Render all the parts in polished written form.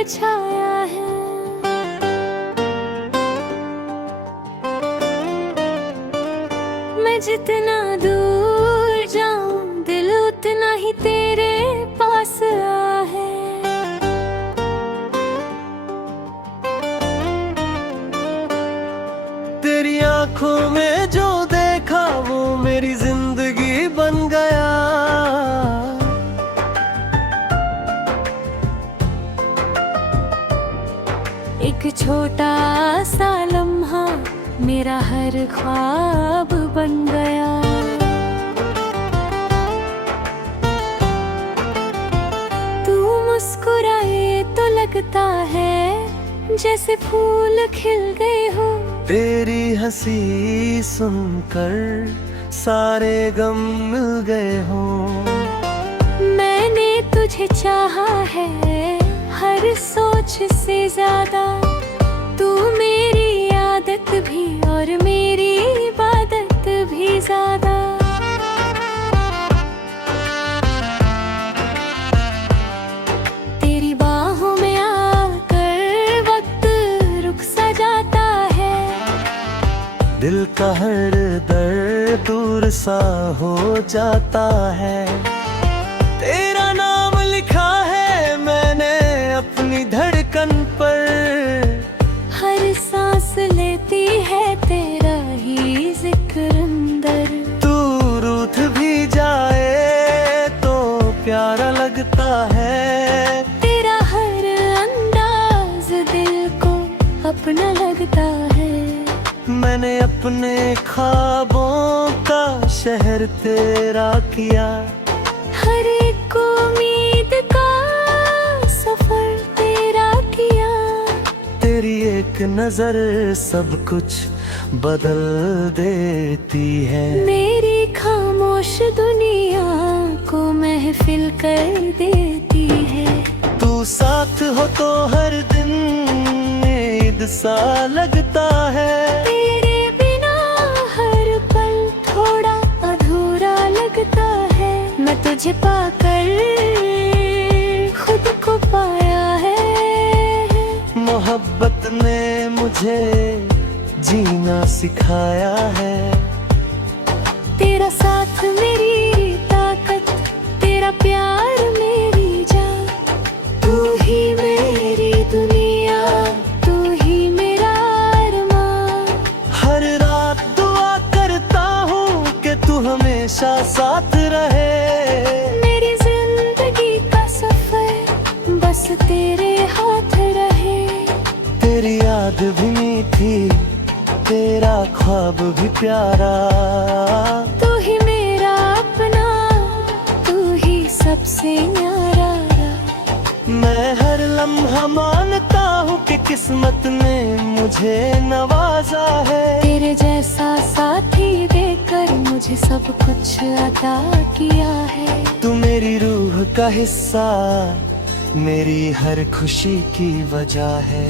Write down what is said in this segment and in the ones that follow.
ये छाया है। मैं जितना दूर जाऊं दिल उतना ही तेरे पास आ है। तेरी आंखों में जो देखा वो मेरी जिंदगी बन गया। एक छोटा सा लम्हा मेरा हर ख्वाब बन गया। तू मुस्कुराए तो लगता है जैसे फूल खिल गए हो। तेरी हंसी सुनकर सारे गम मिल गए हो। मैंने तुझे चाहा है हर सोच से ज्यादा। तू मेरी आदत भी और मेरी इबादत भी ज्यादा। तेरी बाहों में आकर वक्त रुक सा जाता है। दिल का हर दर्द दूर सा हो जाता है। तेरा नाम लिखा है मैंने अपनी धड़कन पर। हर सांस लेती है तेरा ही जिक्र अंदर। तू रूठ भी जाए तो प्यारा लगता है। तेरा हर अंदाज दिल को अपना लगता है। मैंने अपने ख्वाबों का शहर तेरा किया। हर एक उम्मीद का सफर तेरा किया। तेरी एक नजर सब कुछ बदल देती है। मेरी खामोश दुनिया को महफिल कर देती है। तू साथ हो तो हर दिन ईद सा लगता है। तेरे बिना हर पल थोड़ा अधूरा लगता है। मैं तुझे पाकर खुद को पाया है। मोहब्बत ने मुझे जीना सिखाया है। तेरा साथ मेरी ताकत, तेरा प्यार मेरी जान। तू ही मेरी दुनिया, तू ही मेरा अरमान। हर रात दुआ करता हूँ कि तू हमेशा साथ रहे। मेरी जिंदगी का सफर बस तेरे हाथ रहे। तेरी याद भी मीठी, तेरा ख्वाब भी प्यारा। तू ही मेरा अपना, तू ही सबसे न्यारा। मैं हर लम्हा मानता हूँ कि किस्मत ने मुझे नवाजा है। तेरे जैसा साथी देकर मुझे सब कुछ अता किया है। तू मेरी रूह का हिस्सा, मेरी हर खुशी की वजह है।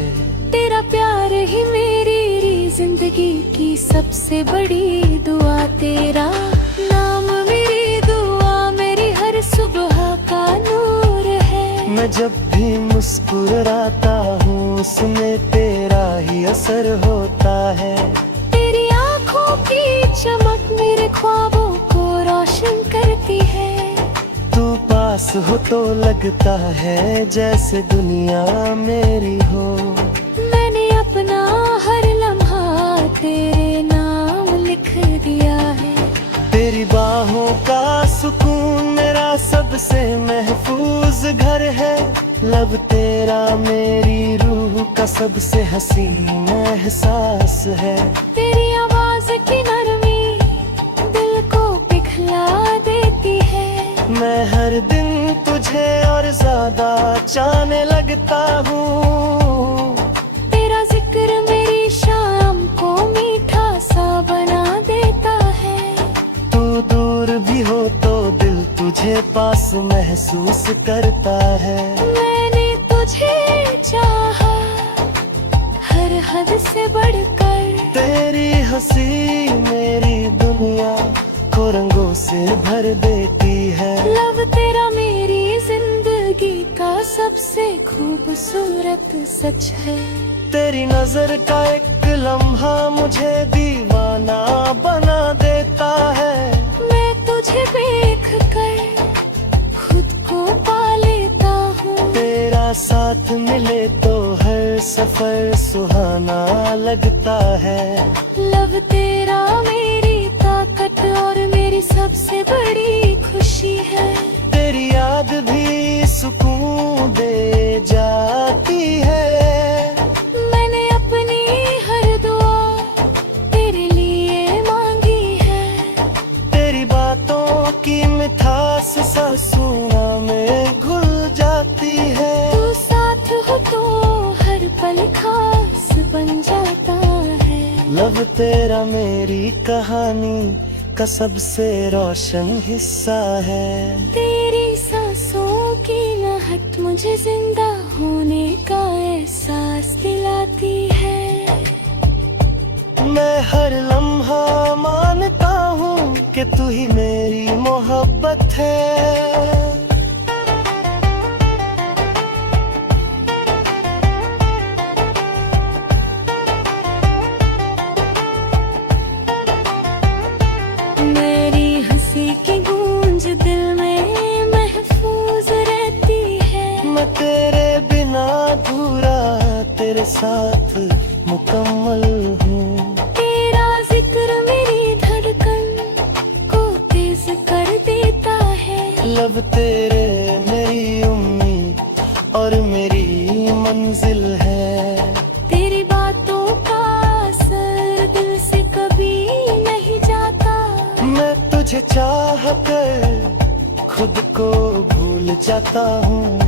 तेरा प्यार ही मेरी जिंदगी की सबसे बड़ी दुआ। तेरा नाम मेरी दुआ, मेरी हर सुबह का नूर है। मैं जब भी मुस्कुराता हूँ उसमें तेरा ही असर होता है। तेरी आँखों की चमक मेरे ख्वाबों को रोशन करती है। तू पास हो तो लगता है जैसे दुनिया मेरी हो। मैंने अपना हर लम्हा तेरे नाम लिख दिया है। तेरी बाहों का सुकून मेरा सबसे महफूज घर है। लब तेरा मेरी रूह का सबसे हसीन एहसास है। तेरी आवाज की नरमी दिल को पिघला देती है। मैं हर दिन तुझे और ज्यादा चाहने लगता हूँ। तेरा जिक्र मेरी शाम को मीठा सा बना देता है। तू दूर भी हो तो दिल तुझे पास महसूस करता है। मैंने तुझे चाहा हर हद से बढ़कर। तेरी हंसी मेरी दुनिया को रंगों से भर देती है। लव तेरा मेरी जिंदगी का सबसे खूबसूरत सच है। तेरी नजर का एक लम्हा मुझे दीवाना बना देता है। मैं तुझे देख कर खुद को पा लेता हूँ। तेरा साथ मिले तो हर सफर सुहाना लगता है। लव तेरा मेरी ताकत और मेरी सबसे बड़ी खुशी है। तेरी याद भी सुकून दे जाती है। मैंने अपनी हर दुआ तेरे लिए मांगी है। तेरी बातों की मिठास सांसों में घुल जाती है। तू साथ हो तो हर पल खास बन जाता है। लव तेरा मेरी कहानी का सबसे रोशन हिस्सा है। तेरी सांसों की महक मुझे जिंदा होने का एहसास दिलाती है। मैं हर लम्हा मानता हूँ कि तू ही मेरी मोहब्बत है। मेरी हंसी की गूंज दिल में महफूज रहती है। मैं तेरे बिना अधूरा तेरे साथ मुकम्मल हूँ। तेरा जिक्र मेरी धड़कन को तेज कर देता है। लब तेरे मेरी उम्मीद और मेरी मंजिल है। तेरी बातों का असर दिल से कभी नहीं जाता। मैं तुझे चाह कर खुद को भूल जाता हूँ।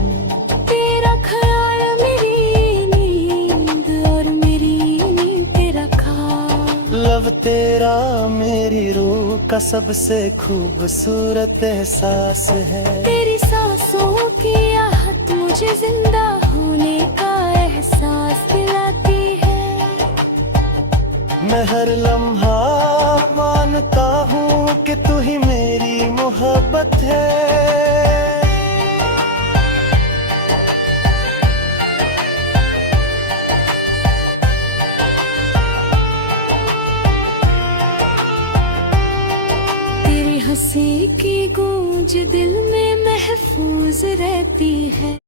तेरा ख्याल मेरी नींद और मेरी नींद तेरा ख्याल। लव तेरा मेरी रूह का सबसे खूबसूरत एहसास है। तेरी सांसों की आहट मुझे जिंदा होने का एहसास दिलाती है। मैं हर लम्हा मानता हूँ कि तू ही मेरी मोहब्बत है। तेरी हंसी की गूंज दिल में महफूज रहती है।